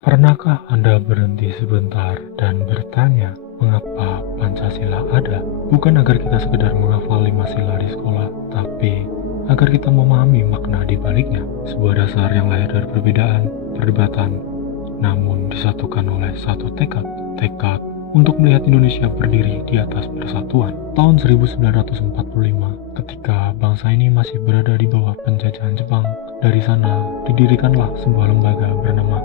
Pernahkah Anda berhenti sebentar dan bertanya, mengapa Pancasila ada? Bukan agar kita sekedar menghafal 5 sila di sekolah, tapi agar kita memahami makna di baliknya. Sebuah dasar yang lahir dari perbedaan, perdebatan, namun disatukan oleh satu tekad untuk melihat Indonesia berdiri di atas persatuan. Tahun 1945, ketika bangsa ini masih berada di bawah penjajahan Jepang, dari sana didirikanlah sebuah lembaga bernama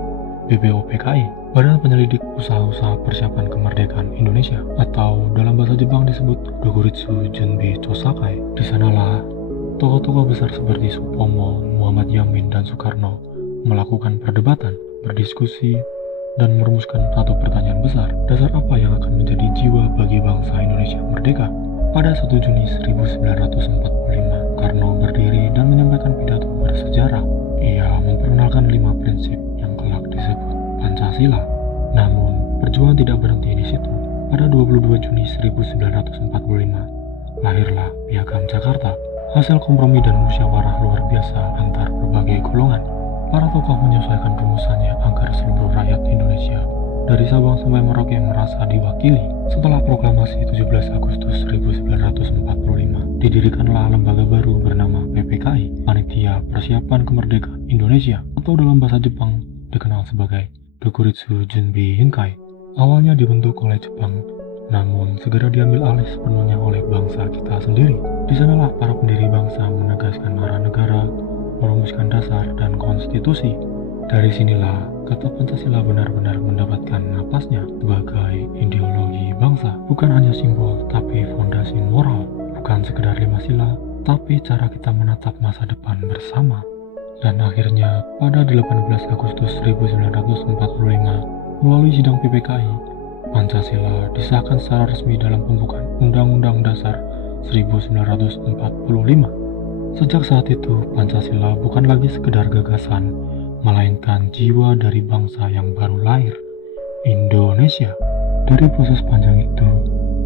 BPOPKI, Badan Penyelidik Usaha-Usaha Persiapan Kemerdekaan Indonesia, atau dalam bahasa Jepang disebut Dokuritsu Junbi Chosakai. Di sanalah tokoh-tokoh besar seperti Supomo, Muhammad Yamin, dan Soekarno melakukan perdebatan, berdiskusi, dan merumuskan satu pertanyaan besar. Dasar apa yang akan menjadi jiwa bagi bangsa Indonesia merdeka? Pada 1 Juni 1945, Karno berdiri dan menyampaikan pidato bersejarah. Ia memperkenalkan 5 prinsip yang kelak disebut Pancasila. Namun, perjuangan tidak berhenti di situ. Pada 22 Juni 1945, lahirlah Piagam Jakarta, hasil kompromi dan musyawarah luar biasa antar berbagai golongan. Para tokoh menyesuaikan rumusannya agar seluruh rakyat Indonesia dari Sabang sampai Merauke merasa diwakili. Setelah proklamasi 17 Agustus 1945, didirikanlah lembaga baru bernama PPKI, Panitia Persiapan Kemerdekaan Indonesia, atau dalam bahasa Jepang dikenal sebagai Dokuritsu Junbi Hinkai. Awalnya dibentuk oleh Jepang, namun segera diambil alih sepenuhnya oleh bangsa kita sendiri. Di sanalah para pendiri bangsa menegaskan arah negara, merumuskan dasar dan konstitusi. Dari sinilah kata Pancasila benar-benar mendapatkan napasnya sebagai ideologi bangsa, bukan hanya simbol tapi fondasi moral, bukan sekedar 5 sila, tapi cara kita menatap masa depan bersama. Dan akhirnya pada 18 Agustus 1945, melalui sidang PPKI, Pancasila disahkan secara resmi dalam pembukaan Undang-Undang Dasar 1945. Sejak saat itu, Pancasila bukan lagi sekedar gagasan, melainkan jiwa dari bangsa yang baru lahir, Indonesia. Dari proses panjang itu,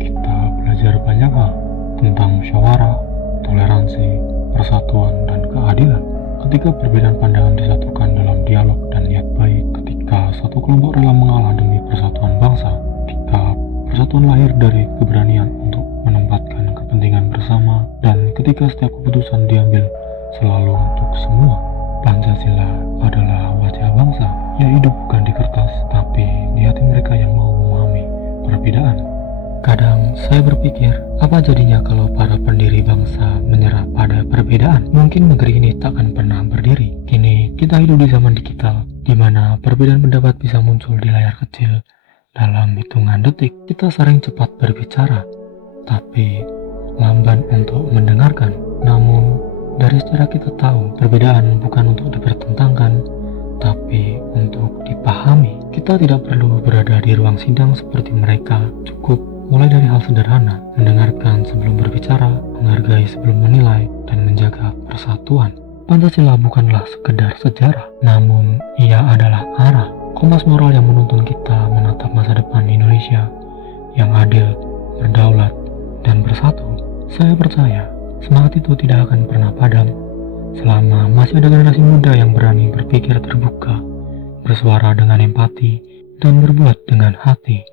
kita belajar banyak hal tentang musyawarah, toleransi, persatuan, dan keadilan. Ketika perbedaan pandangan disatukan dalam dialog dan niat baik, ketika satu kelompok rela mengalah demi persatuan bangsa, ketika persatuan lahir dari keberanian untuk menempatkan kepentingan bersama, dan ketika setiap keputusan diambil selalu untuk semua. Pancasila adalah wajah bangsa yang hidup bukan di kertas, tapi di hati mereka yang mau memahami perbedaan. Kadang saya berpikir, apa jadinya kalau para pendiri bangsa menyerah pada perbedaan? Mungkin negeri ini takkan pernah berdiri. Kini kita hidup di zaman digital, di mana perbedaan pendapat bisa muncul di layar kecil dalam hitungan detik. Kita sering cepat berbicara, tapi lamban untuk mendengarkan. Namun, dari sejarah kita tahu, perbedaan bukan untuk dipertentangkan, tapi untuk dipahami. Kita tidak perlu berada di ruang sidang seperti mereka. Cukup mulai dari hal sederhana, mendengarkan sebelum berbicara, menghargai sebelum menilai, dan menjaga persatuan. Pancasila bukanlah sekedar sejarah, namun ia adalah arah, kompas moral yang menuntun kita menatap masa depan Indonesia yang adil, berdaulat, dan bersatu. Saya percaya semangat itu tidak akan pernah padam selama masih ada generasi muda yang berani berpikir terbuka, bersuara dengan empati, dan berbuat dengan hati.